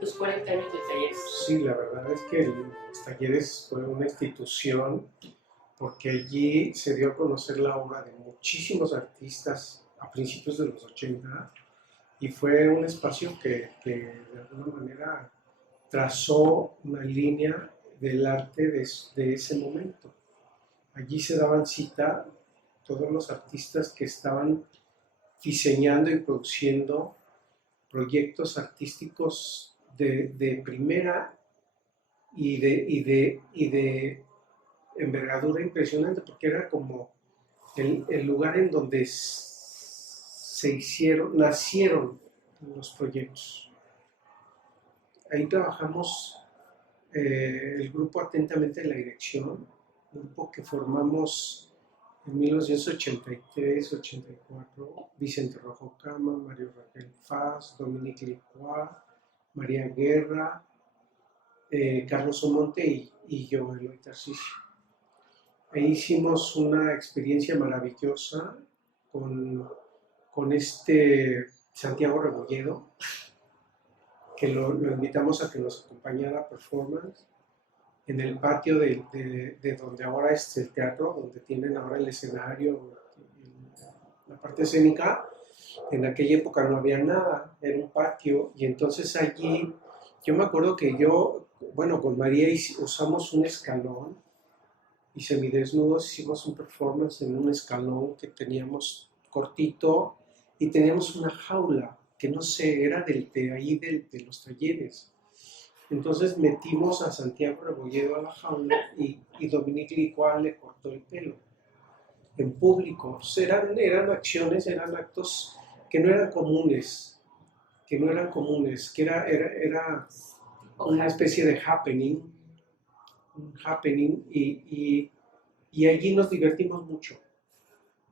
los 40 años de talleres. Sí, la verdad es que los talleres fue una institución porque allí se dio a conocer la obra de muchísimos artistas a principios de los 80 y fue un espacio que de alguna manera trazó una línea del arte de ese momento. Allí se daban cita todos los artistas que estaban diseñando y produciendo proyectos artísticos de primera y de envergadura impresionante, porque era como el lugar en donde nacieron los proyectos. Ahí trabajamos el grupo Atentamente en la Dirección, un grupo que formamos en 1983-84, Vicente Rojo Cama, Mario Raquel Faz, Dominique Licois, María Guerra, Carlos Omonte y yo, Eloy Tarcisio. Ahí hicimos una experiencia maravillosa con, con este Santiago Rebolledo, que lo invitamos a que nos acompañara a performance en el patio de donde ahora es el teatro, donde tienen ahora el escenario, la parte escénica. En aquella época no había nada, era un patio, y entonces allí, yo me acuerdo que bueno, con María usamos un escalón y semidesnudos hicimos un performance en un escalón que teníamos cortito y teníamos una jaula que no sé, era de ahí de los talleres. Entonces metimos a Santiago Rebolledo a la jaula y Dominique Licois le cortó el pelo en público. Entonces eran acciones, eran actos que no eran comunes, que era una especie de happening, un happening y allí nos divertimos mucho.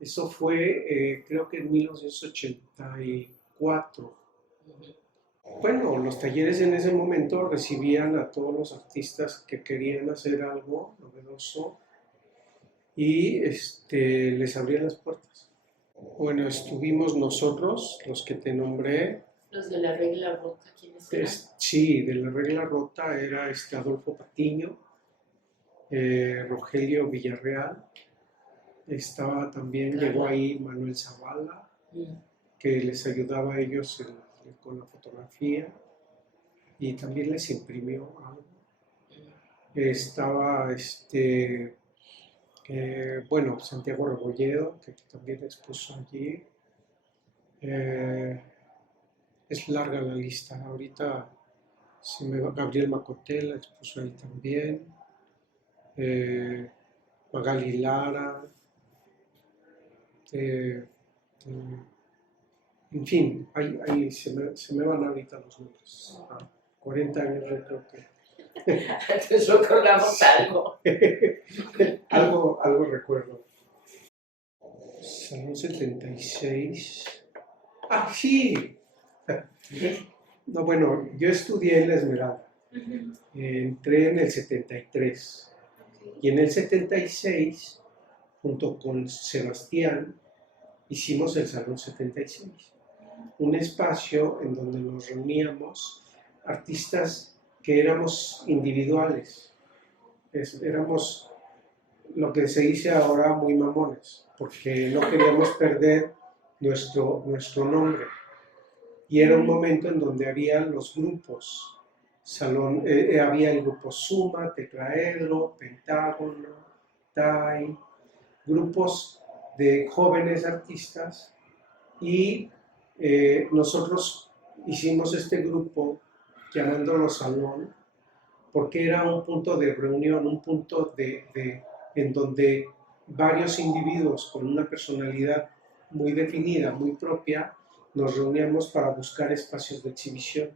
Eso fue, creo que en 1984. Bueno, los talleres en ese momento recibían a todos los artistas que querían hacer algo novedoso y les abrían las puertas. Bueno, estuvimos nosotros, los que te nombré. Los de la regla rota, ¿quiénes eran? Sí, de la regla rota era Adolfo Patiño, Rogelio Villarreal, estaba también, Claro. Llegó ahí Manuel Zavala, que les ayudaba a ellos con la fotografía y también les imprimió algo. Estaba bueno, Santiago Rebolledo, que también expuso allí. Es larga la lista. Ahorita se me va Gabriel Macotela, expuso ahí también. Magali Lara. En fin, se me van ahorita los nombres. 40 años yo creo que. Entonces recordamos algo. algo recuerdo. Salón 76. ¡Ah, sí! No, bueno, yo estudié en La Esmeralda. Entré en el 73. Y en el 76, junto con Sebastián, hicimos el Salón 76. Un espacio en donde nos reuníamos artistas que éramos individuales. Éramos lo que se dice ahora muy mamones, porque no queríamos perder nuestro nombre. Y era un momento en donde había los grupos. Había el grupo Suma, Tetraedro, Pentágono, TAI, grupos de jóvenes artistas y nosotros hicimos este grupo llamándolo Salón porque era un punto de reunión, un punto en donde varios individuos con una personalidad muy definida, muy propia, nos reuníamos para buscar espacios de exhibición.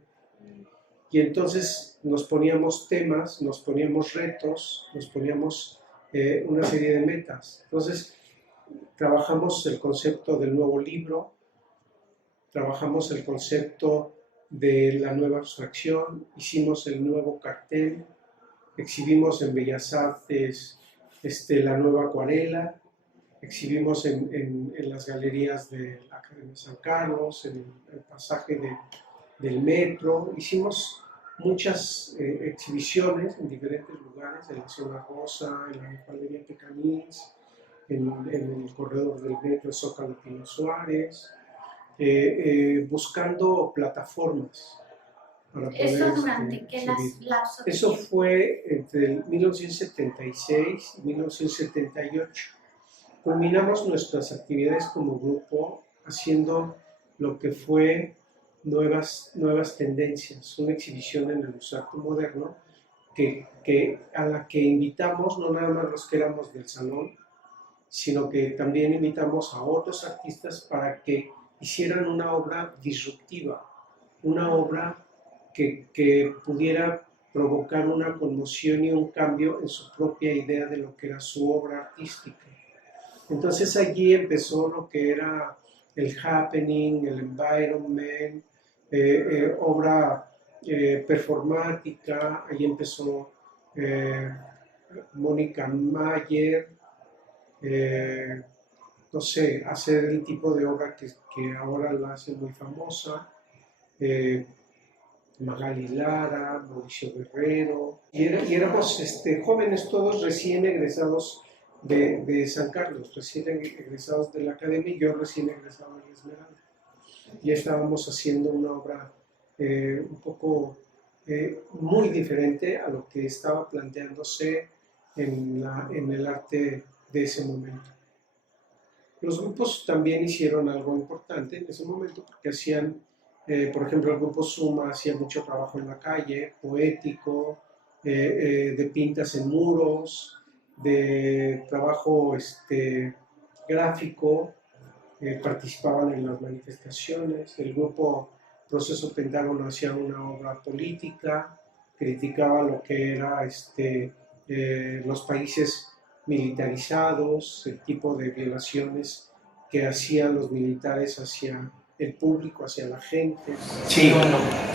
Y entonces nos poníamos temas, nos poníamos retos, nos poníamos una serie de metas. Entonces trabajamos el concepto del nuevo libro, trabajamos el concepto de la nueva abstracción, hicimos el nuevo cartel, exhibimos en Bellas Artes la nueva acuarela, exhibimos en las galerías de la Academia San Carlos, en el pasaje del metro, hicimos muchas exhibiciones en diferentes lugares, en la zona rosa, en la Galería Pecanins, en el corredor del metro Zócalo Pino Suárez, buscando plataformas para poder ¿Eso durante qué exhibir. lapso de Eso tiempo? fue entre el 1976 y 1978. Culminamos nuestras actividades como grupo haciendo lo que fue nuevas tendencias, una exhibición en el Museo de Arte Moderno a la que invitamos no nada más los que éramos del salón, sino que también invitamos a otros artistas para que hicieran una obra disruptiva, una obra que pudiera provocar una conmoción y un cambio en su propia idea de lo que era su obra artística. Entonces allí empezó lo que era el happening, el environment, obra performática. Ahí empezó Mónica Mayer, no sé, hacer el tipo de obra que ahora la hace muy famosa. Magali Lara, Mauricio Guerrero, y éramos jóvenes todos recién egresados de San Carlos, recién egresados de la academia, y yo recién egresado de la Esmeralda. Y estábamos haciendo una obra un poco muy diferente a lo que estaba planteándose en el arte de ese momento. Los grupos también hicieron algo importante en ese momento porque hacían, por ejemplo, el grupo Suma hacía mucho trabajo en la calle, poético, de pintas en muros, de trabajo gráfico, participaban en las manifestaciones. El grupo Proceso Pentágono hacía una obra política, criticaba lo que era los países militarizados, el tipo de violaciones que hacían los militares hacia el público, hacia la gente. Sí,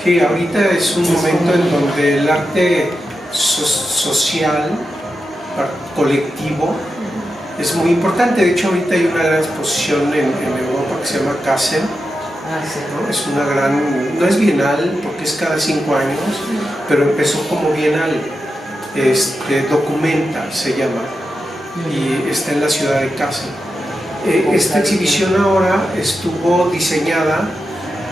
sí, ahorita es un momento en donde el arte social, colectivo, es muy importante. De hecho, ahorita hay una gran exposición en Europa que se llama Kassel. Sí. ¿No? Es una gran, no es bienal porque es cada 5 años, pero empezó como bienal. Documenta se llama, y está en la ciudad de Kassel. Esta exhibición ahora estuvo diseñada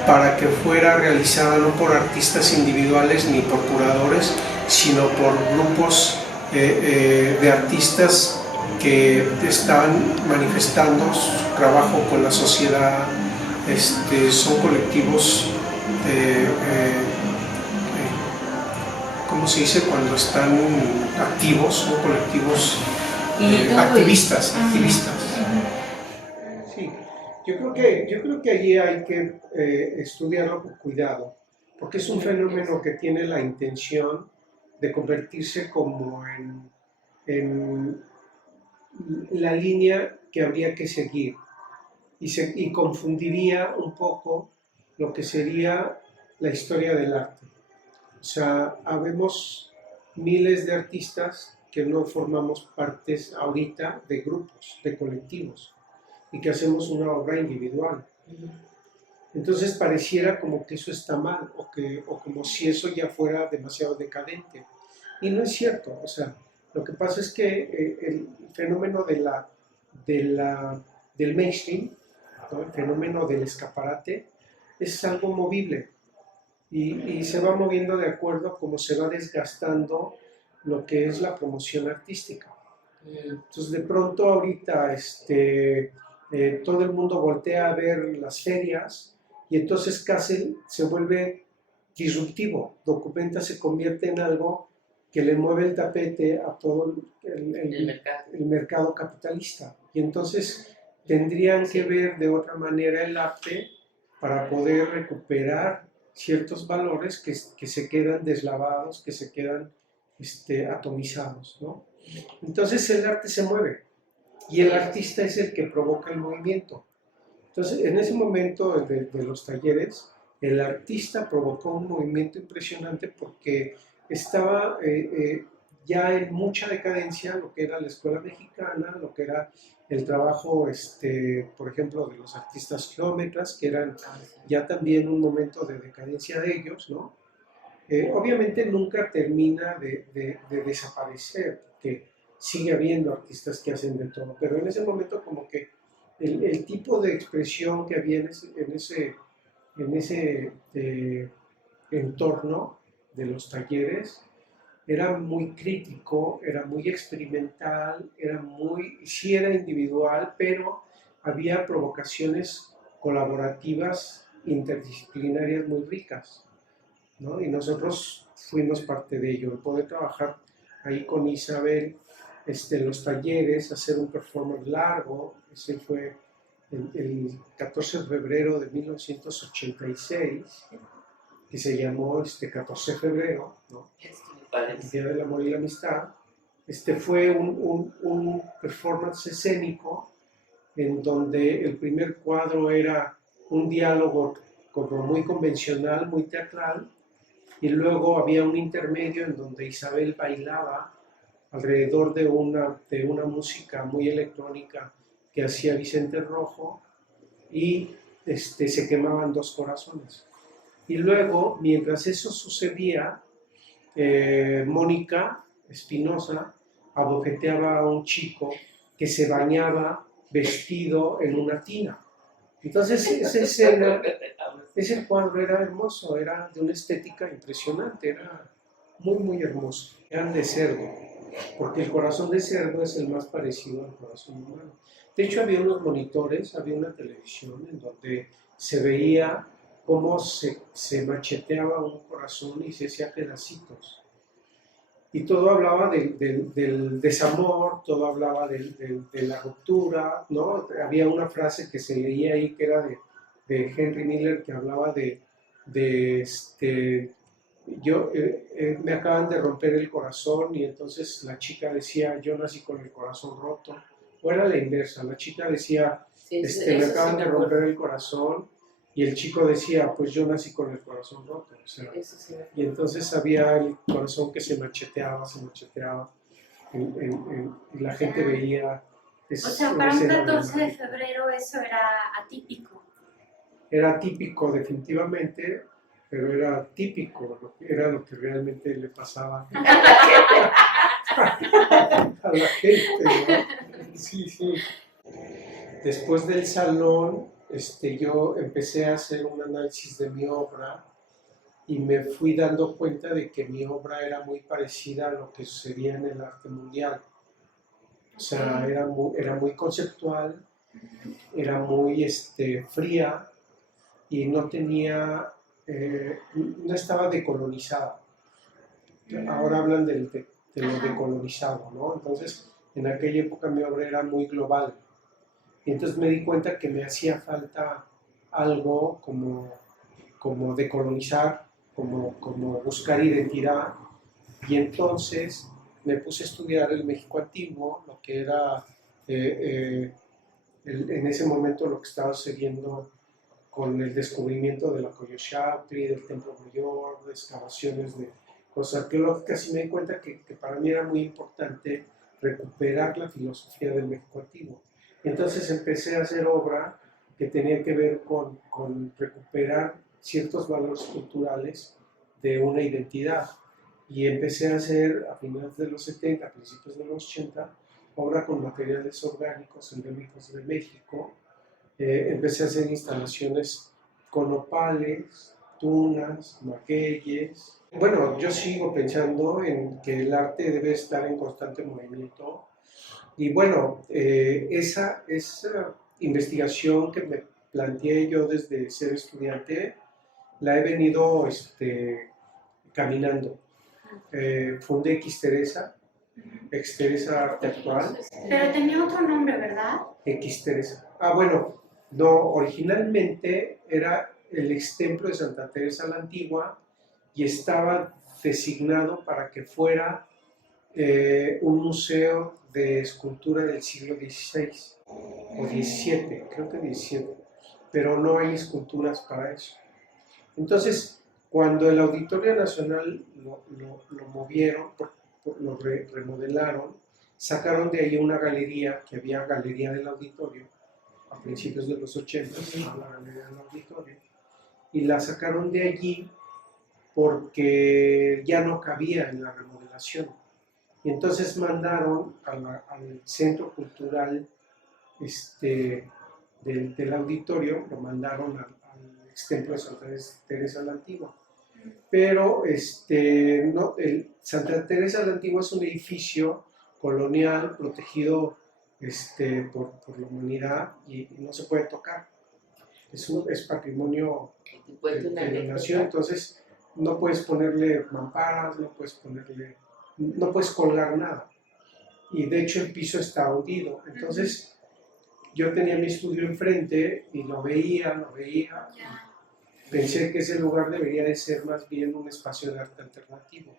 para que fuera realizada no por artistas individuales ni por curadores, sino por grupos de artistas que están manifestando su trabajo con la sociedad. Son colectivos, ¿cómo se dice? Cuando están activos, son colectivos activistas. Sí, yo creo que allí hay que estudiarlo con cuidado, porque es un fenómeno que tiene la intención de convertirse como en la línea que habría que seguir y confundiría un poco lo que sería la historia del arte. O sea, habemos miles de artistas que no formamos partes ahorita de grupos, de colectivos, y que hacemos una obra individual. Entonces pareciera como que eso está mal, o como si eso ya fuera demasiado decadente. Y no es cierto. O sea, lo que pasa es que el fenómeno del mainstream, ¿no? El fenómeno del escaparate, es algo movible y se va moviendo de acuerdo a cómo se va desgastando lo que es la promoción artística. Entonces, de pronto ahorita todo el mundo voltea a ver las ferias y entonces Kassel se vuelve disruptivo. Documenta se convierte en algo que le mueve el tapete a todo el mercado capitalista. Y entonces tendrían que ver de otra manera el arte para poder recuperar ciertos valores que se quedan deslavados, que se quedan atomizados, ¿no? Entonces el arte se mueve y el artista es el que provoca el movimiento. Entonces, en ese momento de los talleres, el artista provocó un movimiento impresionante porque estaba ya en mucha decadencia lo que era la escuela mexicana, lo que era el trabajo, por ejemplo, de los artistas geómetras, que eran ya también un momento de decadencia de ellos, ¿no? Obviamente nunca termina de desaparecer, porque sigue habiendo artistas que hacen de todo, pero en ese momento como que el tipo de expresión que había en ese entorno de los talleres era muy crítico, era muy experimental, sí era individual, pero había provocaciones colaborativas interdisciplinarias muy ricas, ¿no? Y nosotros fuimos parte de ello, el poder trabajar ahí con Isabel, los talleres, hacer un performance largo. Ese fue el 14 de febrero de 1986, que se llamó 14 de febrero, ¿no? El Día del Amor y la Amistad. Fue un performance escénico en donde el primer cuadro era un diálogo como muy convencional, muy teatral, y luego había un intermedio en donde Isabel bailaba alrededor de una música muy electrónica que hacía Vicente Rojo, y se quemaban dos corazones. Y luego, mientras eso sucedía, Mónica Espinosa abofeteaba a un chico que se bañaba vestido en una tina. Entonces, ese cuadro era hermoso, era de una estética impresionante, era muy, muy hermoso. Eran de cerdo, porque el corazón de cerdo es el más parecido al corazón humano. De hecho, había unos monitores, había una televisión en donde se veía cómo se macheteaba un corazón y se hacía pedacitos. Y todo hablaba del desamor, todo hablaba de la ruptura, ¿no? Había una frase que se leía ahí que era de Henry Miller, que hablaba me acaban de romper el corazón, y entonces la chica decía, yo nací con el corazón roto. O era la inversa, la chica decía, Sí, me acaban de romper el corazón, y el chico decía, pues yo nací con el corazón roto. O sea, y entonces había el corazón que se macheteaba, y la gente veía... O sea, para un 14 de febrero eso era atípico. Era típico, definitivamente, pero era típico, era lo que realmente le pasaba a la gente, ¿no? Sí, sí. Después del salón, yo empecé a hacer un análisis de mi obra y me fui dando cuenta de que mi obra era muy parecida a lo que sucedía en el arte mundial. O sea, era muy conceptual, era muy fría, y no estaba decolonizada. Ahora hablan de lo decolonizado, ¿no? Entonces, en aquella época mi obra era muy global. Y entonces me di cuenta que me hacía falta algo como decolonizar, como buscar identidad. Y entonces me puse a estudiar el México antiguo, lo que era en ese momento lo que estaba sucediendo con el descubrimiento de la Coyolxauhqui, del Templo Mayor, de excavaciones de cosas arqueológicas, y me di cuenta que para mí era muy importante recuperar la filosofía del México antiguo. Entonces empecé a hacer obra que tenía que ver con recuperar ciertos valores culturales de una identidad. Y empecé a hacer, a finales de los 70, a principios de los 80, obra con materiales orgánicos endémicos de México. Empecé a hacer instalaciones con opales, tunas, magueyes. Bueno, yo sigo pensando en que el arte debe estar en constante movimiento. Y bueno, esa investigación que me planteé yo desde ser estudiante, la he venido caminando. Fundé Xteresa Arte Actual. Pero tenía otro nombre, ¿verdad? Xteresa. Ah, bueno, no, originalmente era el extemplo de Santa Teresa la Antigua, y estaba designado para que fuera un museo de escultura del siglo XVI o XVII, creo que XVII, pero no hay esculturas para eso. Entonces, cuando el Auditorio Nacional lo movieron, lo remodelaron, sacaron de ahí una galería, que había Galería del Auditorio, a principios de los 80, la Galería del Auditorio, y la sacaron de allí porque ya no cabía en la remodelación. Y entonces mandaron al centro cultural del auditorio, lo mandaron al ex templo de Santa Teresa la Antigua. Pero no, Santa Teresa la Antigua es un edificio colonial protegido por la humanidad y no se puede tocar. Es patrimonio de la nación, entonces no puedes ponerle mamparas, no puedes colgar nada. Y de hecho el piso está hundido. Entonces yo tenía mi estudio enfrente y lo veía. Pensé que ese lugar debería de ser más bien un espacio de arte alternativo.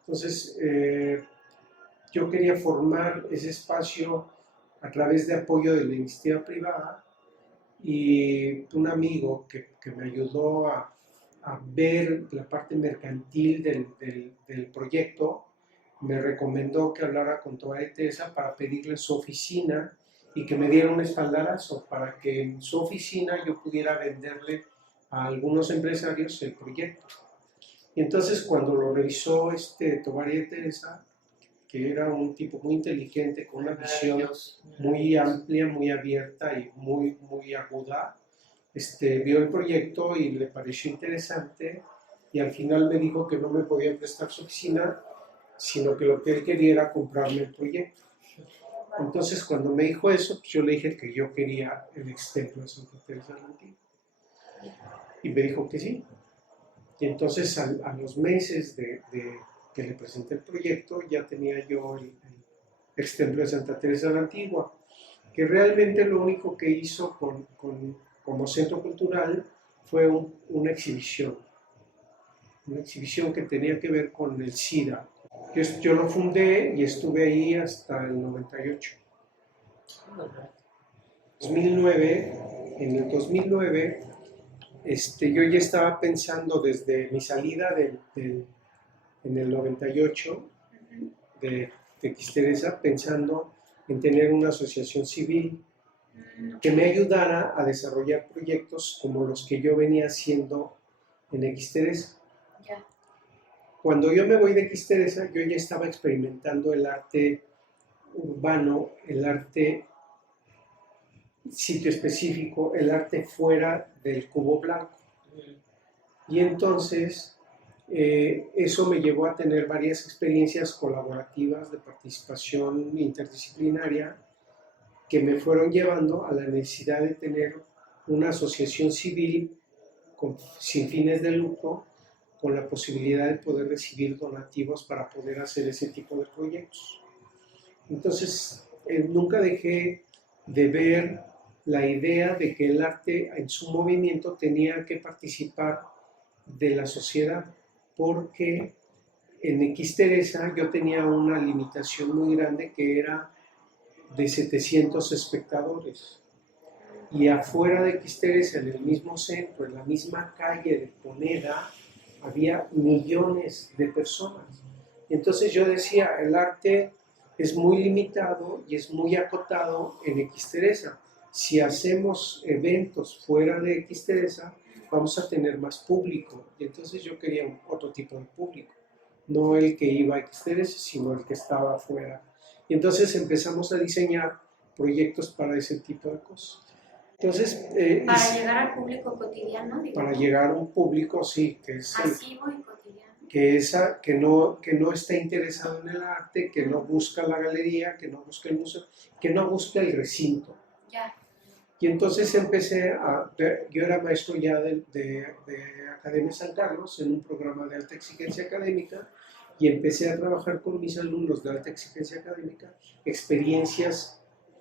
Entonces yo quería formar ese espacio a través de apoyo de la iniciativa privada, y un amigo que me ayudó a ver la parte mercantil del proyecto me recomendó que hablara con Toba de Tesa para pedirle su oficina y que me diera un espaldarazo para que en su oficina yo pudiera venderle a algunos empresarios el proyecto. Y entonces cuando lo revisó Toba de Tesa, que era un tipo muy inteligente, con una visión muy amplia, muy abierta y muy, muy aguda, vio el proyecto y le pareció interesante, y al final me dijo que no me podía prestar su oficina, sino que lo que él quería era comprarme el proyecto. Entonces cuando me dijo eso, pues yo le dije que yo quería el ex templo de Santa Teresa de la Antigua, y me dijo que sí. Y entonces a los meses de que le presenté el proyecto, ya tenía yo el ex templo de Santa Teresa de la Antigua, que realmente lo único que hizo como centro cultural fue una exhibición que tenía que ver con el SIDA. Yo lo fundé y estuve ahí hasta el 98. 2009, en el 2009, yo ya estaba pensando desde mi salida en el 98 de X Teresa, pensando en tener una asociación civil que me ayudara a desarrollar proyectos como los que yo venía haciendo en X Teresa. Cuando yo me voy de X Teresa, yo ya estaba experimentando el arte urbano, el arte sitio específico, el arte fuera del cubo blanco. Y entonces eso me llevó a tener varias experiencias colaborativas de participación interdisciplinaria que me fueron llevando a la necesidad de tener una asociación civil sin fines de lucro, con la posibilidad de poder recibir donativos para poder hacer ese tipo de proyectos. Entonces, nunca dejé de ver la idea de que el arte en su movimiento tenía que participar de la sociedad, porque en X Teresa yo tenía una limitación muy grande, que era de 700 espectadores, y afuera de X Teresa, en el mismo centro, en la misma calle de Poneda, había millones de personas. Entonces yo decía, el arte es muy limitado y es muy acotado en X Teresa. Si hacemos eventos fuera de X Teresa, vamos a tener más público. Y entonces yo quería otro tipo de público, no el que iba a X Teresa, sino el que estaba afuera. Y entonces empezamos a diseñar proyectos para ese tipo de cosas. Entonces, para llegar al público cotidiano, digamos. Para llegar a un público, sí, que es masivo y cotidiano. Que no está interesado en el arte, que no busca la galería, que no busca el museo, que no busca el recinto. Ya. Y entonces yo era maestro ya de Academia San Carlos, en un programa de alta exigencia académica, y empecé a trabajar con mis alumnos de alta exigencia académica experiencias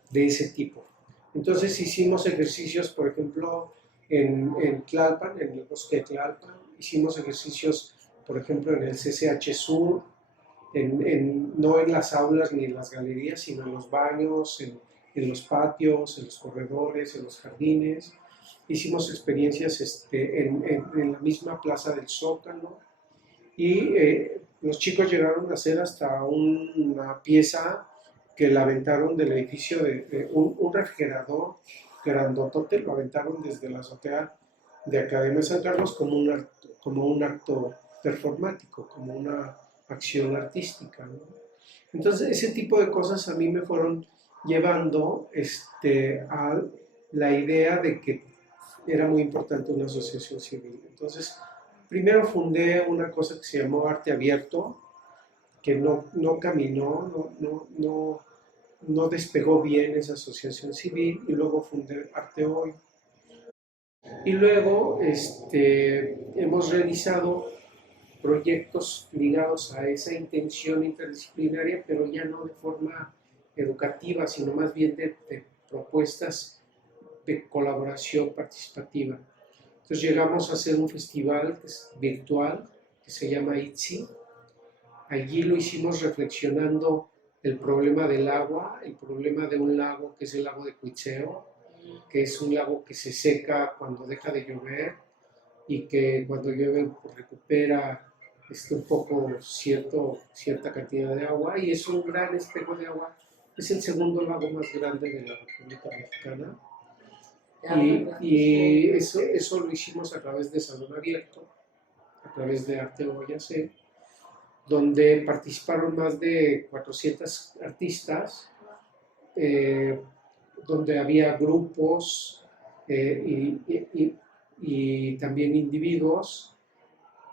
de ese tipo. Entonces hicimos ejercicios, por ejemplo, en Tlalpan, en el bosque de Tlalpan, hicimos ejercicios, por ejemplo, en el CCH Sur, no en las aulas ni en las galerías, sino en los baños, en los patios, en los corredores, en los jardines. Hicimos experiencias en la misma plaza del Zócalo, y los chicos llegaron a hacer hasta una pieza que la aventaron del edificio, un refrigerador grandotote, lo aventaron desde la azotea de Academia San Carlos como un acto performático, como una acción artística, ¿no? Entonces, ese tipo de cosas a mí me fueron llevando a la idea de que era muy importante una asociación civil. Entonces, primero fundé una cosa que se llamó Arte Abierto, que no caminó, no despegó bien esa asociación civil, y luego fundé Arte Hoy. Y luego hemos realizado proyectos ligados a esa intención interdisciplinaria, pero ya no de forma educativa, sino más bien de propuestas de colaboración participativa. Entonces llegamos a hacer un festival que es virtual, que se llama ITZY. Allí lo hicimos reflexionando el problema del agua, el problema de un lago que es el lago de Cuitzeo, que es un lago que se seca cuando deja de llover y que cuando llueve pues, recupera un poco cierta cantidad de agua, y es un gran espejo de agua. Es el segundo lago más grande de la República Mexicana. Y eso lo hicimos a través de Salón Abierto, a través de Arte Hoy, donde participaron más de 400 artistas, donde había grupos y también individuos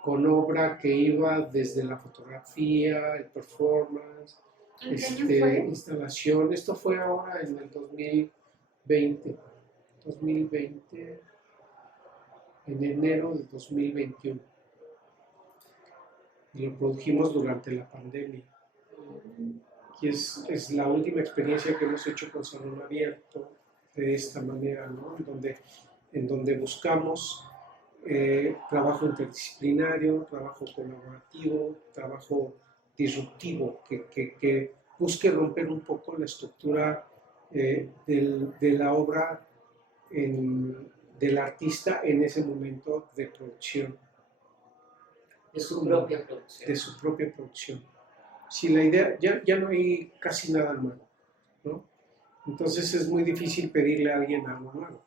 con obra que iba desde la fotografía, el performance, ¿En qué año fue? instalación. Esto fue ahora en el 2020, en enero de 2021. Y lo produjimos durante la pandemia. Y es la última experiencia que hemos hecho con Salón Abierto de esta manera, ¿no? En donde buscamos trabajo interdisciplinario, trabajo colaborativo, trabajo disruptivo, que busque romper un poco la estructura de la obra del artista en ese momento de producción. De su propia producción. De su propia producción. Si la idea, ya no hay casi nada nuevo, ¿no? Entonces es muy difícil pedirle a alguien algo nuevo,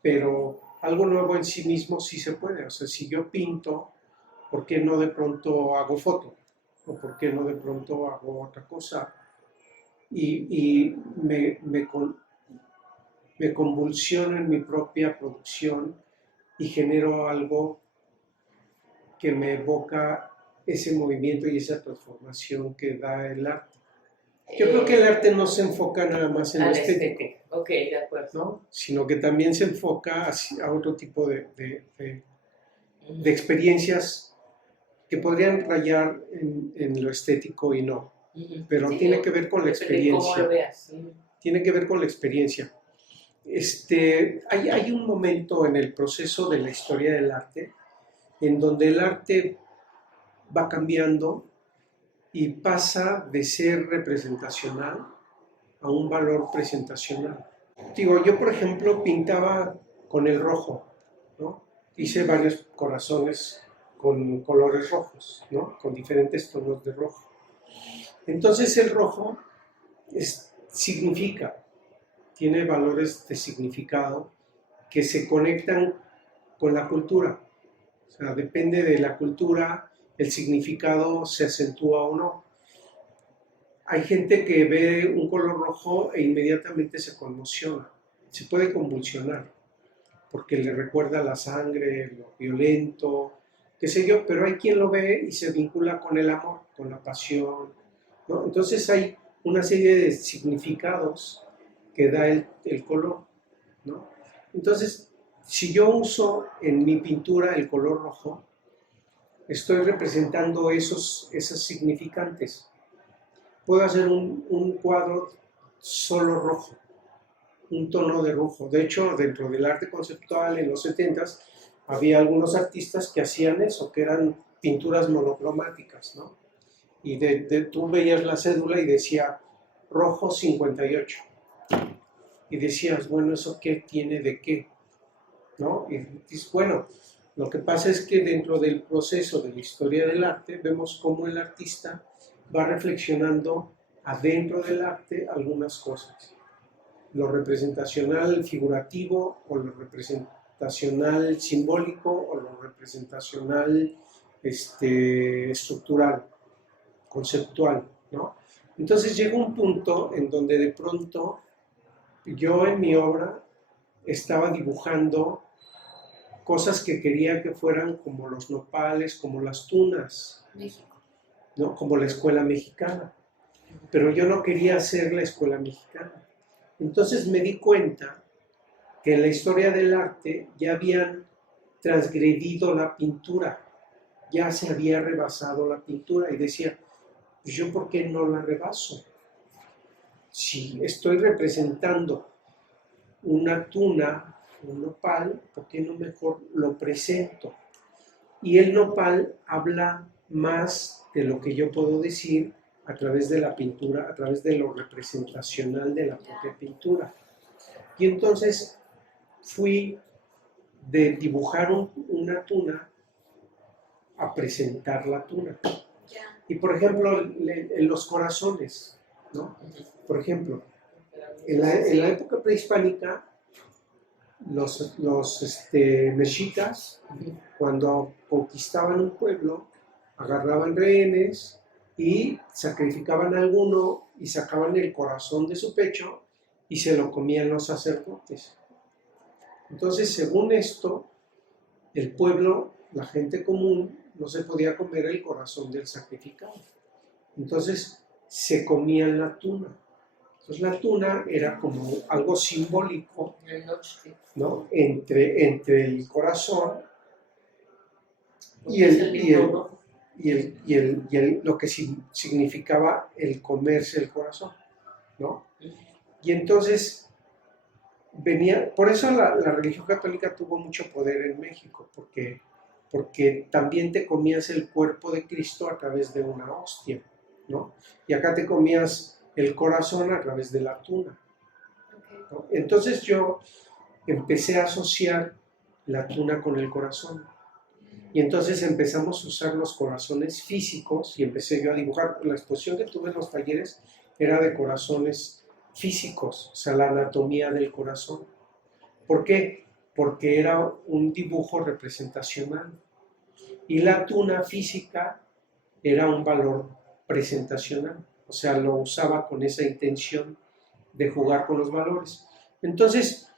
pero algo nuevo en sí mismo sí se puede. O sea, si yo pinto, ¿por qué no de pronto hago foto? ¿O por qué no de pronto hago otra cosa? Y me convulsiono en mi propia producción y genero algo que me evoca ese movimiento y esa transformación que da el arte. Yo creo que el arte no se enfoca nada más en lo estético. Ok, de acuerdo. ¿No? Sino que también se enfoca a otro tipo de experiencias que podrían rayar en lo estético y no. Pero sí, tiene que ver con la experiencia. ¿Cómo lo veas? Tiene que ver con la experiencia. Hay un momento en el proceso de la historia del arte en donde el arte va cambiando y pasa de ser representacional a un valor presentacional. Digo, yo por ejemplo pintaba con el rojo, ¿no? Hice varios corazones con colores rojos, ¿no? Con diferentes tonos de rojo. Entonces el rojo significa, tiene valores de significado que se conectan con la cultura. O sea, depende de la cultura, el significado se acentúa o no. Hay gente que ve un color rojo e inmediatamente se conmociona, se puede convulsionar, porque le recuerda la sangre, lo violento, qué sé yo, pero hay quien lo ve y se vincula con el amor, con la pasión, ¿no? Entonces hay una serie de significados que da el color, ¿no? Entonces, si yo uso en mi pintura el color rojo, estoy representando esos significantes. Puedo hacer un cuadro solo rojo, un tono de rojo. De hecho, dentro del arte conceptual en los 70s, había algunos artistas que hacían eso, que eran pinturas monocromáticas, ¿no? Y tú veías la cédula y decía rojo 58. Y decías, bueno, ¿eso qué tiene de qué? ¿No? Y dices, bueno, lo que pasa es que dentro del proceso de la historia del arte, vemos cómo el artista va reflexionando adentro del arte algunas cosas. Lo representacional, figurativo o lo representacional simbólico o lo representacional estructural, conceptual, ¿no? Entonces llega un punto en donde de pronto yo en mi obra estaba dibujando cosas que quería que fueran como los nopales, como las tunas, México. ¿no? Como la escuela mexicana. Pero yo no quería hacer la escuela mexicana. Entonces me di cuenta que en la historia del arte ya habían transgredido la pintura, ya se había rebasado la pintura y decía, pues yo ¿por qué no la rebaso? Si estoy representando una tuna, un nopal, ¿por qué no mejor lo presento? Y el nopal habla más de lo que yo puedo decir a través de la pintura, a través de lo representacional de la propia pintura. Y entonces fui de dibujar una tuna a presentar la tuna. Ya. Y por ejemplo, en los corazones, ¿no? Por ejemplo, en la época prehispánica, los mexicas, cuando conquistaban un pueblo, agarraban rehenes y sacrificaban a alguno y sacaban el corazón de su pecho y se lo comían los sacerdotes. Entonces, según esto, el pueblo, la gente común, no se podía comer el corazón del sacrificado. Entonces, se comían la tuna. Entonces, la tuna era como algo simbólico, ¿no? Entre el corazón y lo que significaba el comerse el corazón, ¿no? Y entonces venía, por eso la religión católica tuvo mucho poder en México, porque también te comías el cuerpo de Cristo a través de una hostia, ¿no? Y acá te comías el corazón a través de la tuna, ¿no? Entonces yo empecé a asociar la tuna con el corazón. Y entonces empezamos a usar los corazones físicos y empecé yo a dibujar. La exposición que tuve en los talleres era de corazones físicos, o sea, la anatomía del corazón. ¿Por qué? Porque era un dibujo representacional. Y la tuna física era un valor presentacional, o sea, lo usaba con esa intención de jugar con los valores. Entonces,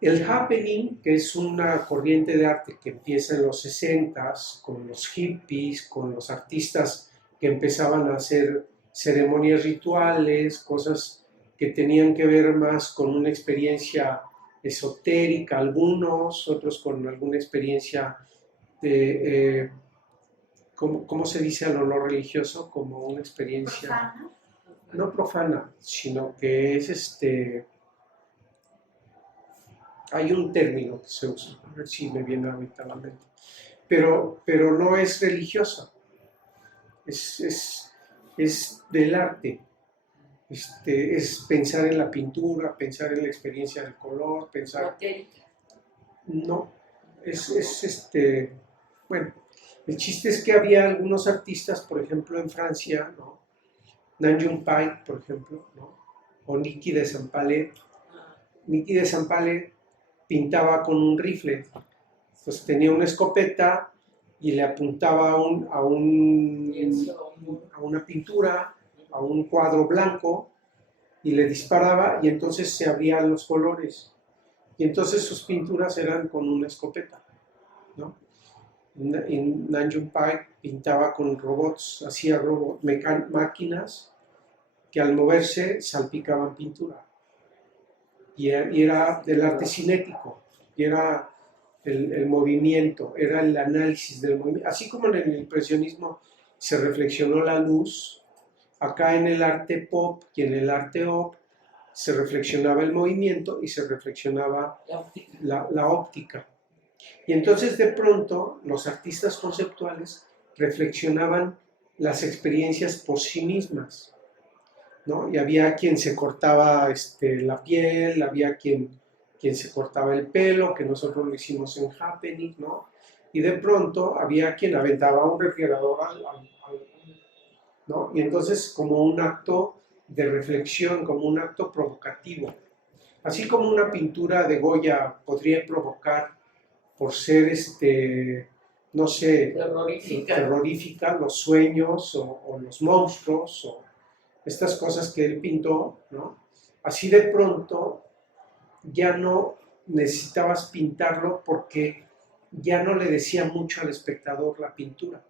el happening, que es una corriente de arte que empieza en los 60s, con los hippies, con los artistas que empezaban a hacer ceremonias rituales, cosas que tenían que ver más con una experiencia esotérica, algunos, otros con alguna experiencia de, ¿cómo se dice a lo no religioso? Como una experiencia Profana. no profana, sino que es hay un término que se usa, a ver si me viene ahorita a la mente, pero no es religiosa, es del arte, es pensar en la pintura, pensar en la experiencia del color, pensar... No, bueno, el chiste es que había algunos artistas, por ejemplo en Francia, ¿no? Nanjun Pai, por ejemplo, ¿no? O Niki de Saint-Palais. Niki de Saint-Palais pintaba con un rifle, pues tenía una escopeta y le apuntaba a una pintura, a un cuadro blanco, y le disparaba y entonces se abrían los colores. Y entonces sus pinturas eran con una escopeta, ¿no? Nanjun Pai pintaba con robots, hacía máquinas que al moverse salpicaban pintura. Y era del arte cinético, y era el movimiento, era el análisis del movimiento. Así como en el impresionismo se reflexionó la luz, acá en el arte pop y en el arte op se reflexionaba el movimiento y se reflexionaba la óptica. Y entonces de pronto los artistas conceptuales reflexionaban las experiencias por sí mismas, ¿no? Y había quien se cortaba la piel, había quien se cortaba el pelo, que nosotros lo hicimos en Happening, ¿no? Y de pronto había quien aventaba un refrigerador ¿no? Y entonces como un acto de reflexión, como un acto provocativo. Así como una pintura de Goya podría provocar, por ser, no sé, terrorífica, los sueños o los monstruos o estas cosas que él pintó, ¿no? Así de pronto ya no necesitabas pintarlo porque ya no le decía mucho al espectador la pintura.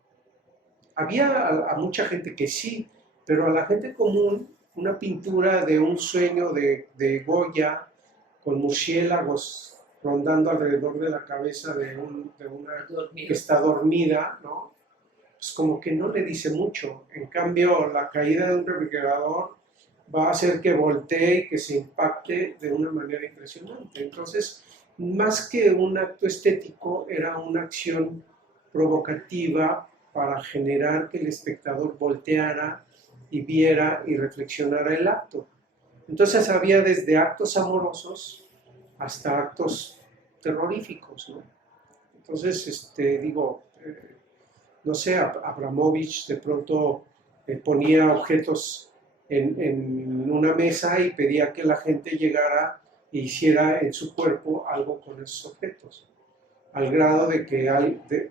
Había a mucha gente que sí, pero a la gente común una pintura de un sueño de Goya con murciélagos rondando alrededor de la cabeza de una que está dormida, ¿no? Pues como que no le dice mucho. En cambio, la caída de un refrigerador va a hacer que voltee y que se impacte de una manera impresionante. Entonces, más que un acto estético, era una acción provocativa para generar que el espectador volteara y viera y reflexionara el acto. Entonces había desde actos amorosos hasta actos terroríficos, ¿no? Entonces, no sé, Abramovich de pronto ponía objetos en una mesa y pedía que la gente llegara e hiciera en su cuerpo algo con esos objetos, al grado de que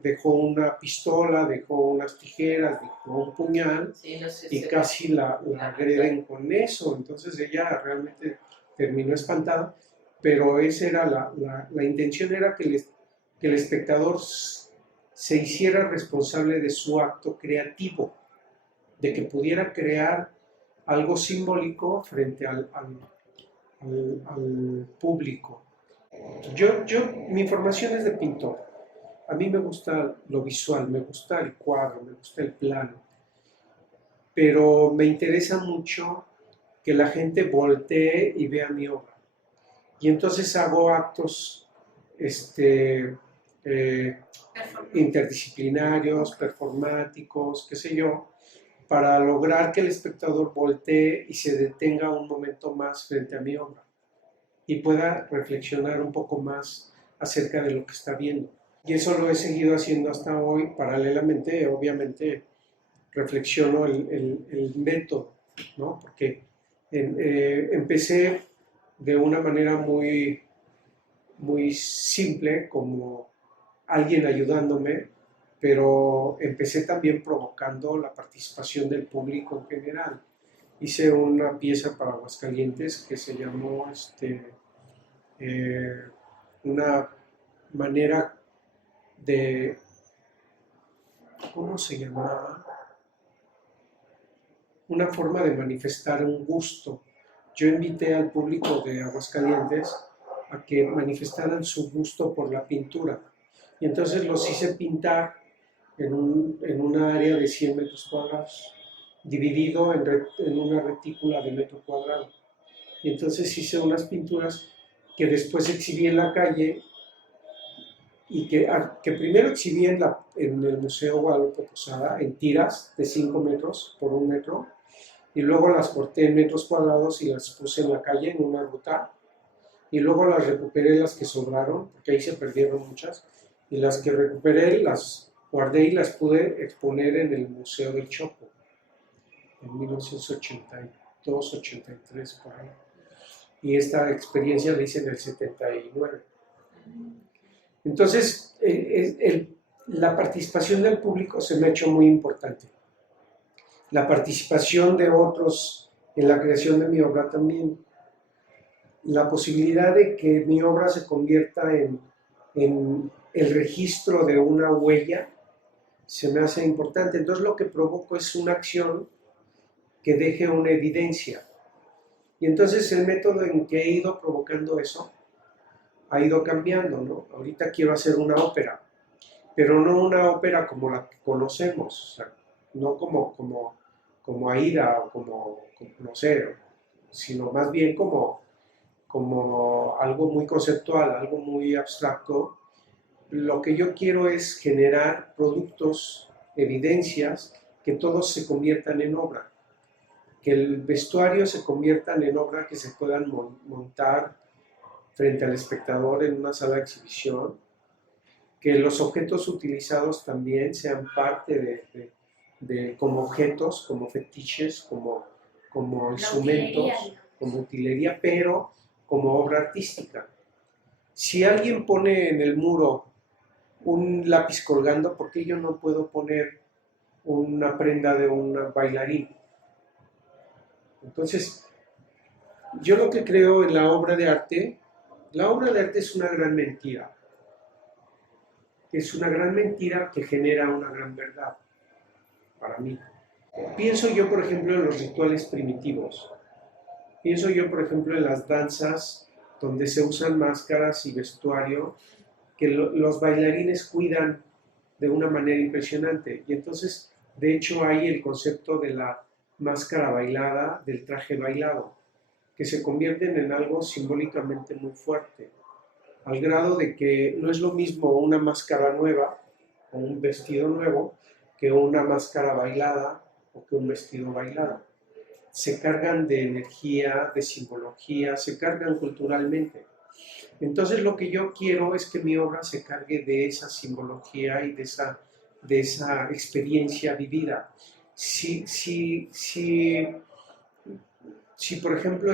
dejó una pistola, dejó unas tijeras, dejó un puñal, Sí, no sé y casi la agreden con eso. Entonces ella realmente terminó espantada, pero esa era la intención, era que el espectador se hiciera responsable de su acto creativo, de que pudiera crear algo simbólico frente al público. Mi formación es de pintor. A mí me gusta lo visual, me gusta el cuadro, me gusta el plano, pero me interesa mucho que la gente voltee y vea mi obra. Y entonces hago actos interdisciplinarios, performáticos, qué sé yo, para lograr que el espectador voltee y se detenga un momento más frente a mi obra y pueda reflexionar un poco más acerca de lo que está viendo. Y eso lo he seguido haciendo hasta hoy. Paralelamente, obviamente, reflexiono el método, ¿no? Porque empecé de una manera muy, muy simple, como alguien ayudándome, pero empecé también provocando la participación del público en general. Hice una pieza para Aguascalientes que se llamó una manera de, ¿cómo se llamaba? Una forma de manifestar un gusto. Yo invité al público de Aguascalientes a que manifestaran su gusto por la pintura. Y entonces los hice pintar en una área de 100 metros cuadrados, dividido en una retícula de metro cuadrado. Y entonces hice unas pinturas que después exhibí en la calle y que primero exhibí en el Museo Guadalupe Posada, en tiras de 5 metros por 1 metro, y luego las corté en metros cuadrados y las puse en la calle en una ruta, y luego las recuperé las que sobraron, porque ahí se perdieron muchas, y las que recuperé las guardé y las pude exponer en el Museo del Chopo, en 1982-83 por ahí. Y esta experiencia la hice en el 79. Entonces, la participación del público se me ha hecho muy importante. La participación de otros en la creación de mi obra también. La posibilidad de que mi obra se convierta en el registro de una huella se me hace importante. Entonces lo que provoco es una acción que deje una evidencia. Y entonces el método en que he ido provocando eso ha ido cambiando, ¿no? Ahorita quiero hacer una ópera, pero no una ópera como la que conocemos, o sea, no como Aida o como no sé, sino más bien como algo muy conceptual, algo muy abstracto. Lo que yo quiero es generar productos, evidencias, que todos se conviertan en obra, que el vestuario se conviertan en obra que se puedan montar frente al espectador en una sala de exhibición, que los objetos utilizados también sean parte como objetos, como fetiches, como instrumentos, como utilería, pero como obra artística. Si alguien pone en el muro un lápiz colgando, ¿por qué yo no puedo poner una prenda de un bailarín? Entonces, yo lo que creo en la obra de arte es una gran mentira. Es una gran mentira que genera una gran verdad, para mí. Pienso yo, por ejemplo, en los rituales primitivos. Pienso yo, por ejemplo, en las danzas donde se usan máscaras y vestuario que los bailarines cuidan de una manera impresionante. Y entonces, de hecho, hay el concepto de la máscara bailada, del traje bailado, que se convierten en algo simbólicamente muy fuerte, al grado de que no es lo mismo una máscara nueva o un vestido nuevo que una máscara bailada o que un vestido bailado. Se cargan de energía, de simbología, se cargan culturalmente. Entonces lo que yo quiero es que mi obra se cargue de esa simbología y de esa experiencia vivida. Si por ejemplo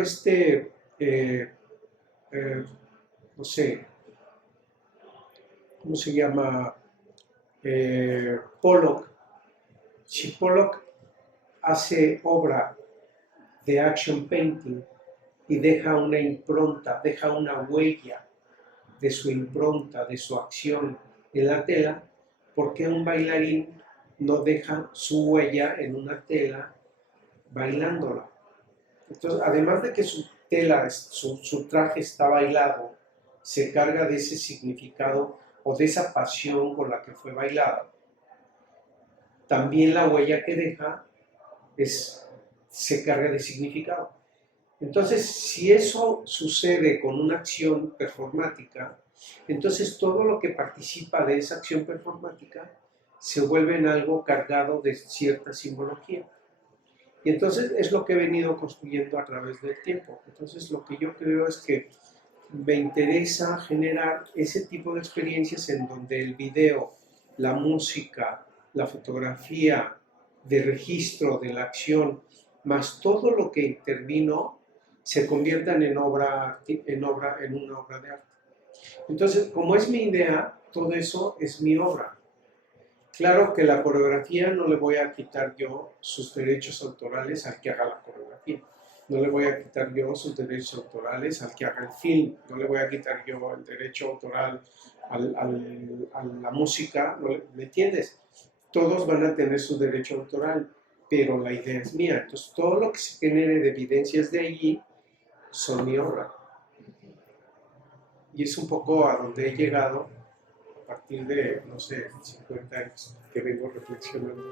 no sé, ¿cómo se llama? Pollock. Si Pollock hace obra de action painting y deja una impronta, deja una huella de su impronta, de su acción en la tela, ¿por qué un bailarín no deja su huella en una tela bailándola? Entonces, además de que su tela, su traje está bailado, se carga de ese significado o de esa pasión con la que fue bailada, también la huella que deja se carga de significado. Entonces, si eso sucede con una acción performática, entonces todo lo que participa de esa acción performática se vuelve en algo cargado de cierta simbología. Y entonces es lo que he venido construyendo a través del tiempo. Entonces lo que yo creo es que me interesa generar ese tipo de experiencias en donde el video, la música, la fotografía de registro de la acción, más todo lo que intervino, se conviertan en una obra de arte. Entonces, como es mi idea, todo eso es mi obra. Claro que la coreografía no le voy a quitar yo sus derechos autorales al que haga la coreografía. No le voy a quitar yo sus derechos autorales al que haga el film. No le voy a quitar yo el derecho autoral a la música. ¿Me entiendes? Todos van a tener su derecho autoral, pero la idea es mía. Entonces, todo lo que se genere de evidencias de allí son mi obra. Y es un poco a donde he llegado a partir de, no sé, 50 años que vengo reflexionando.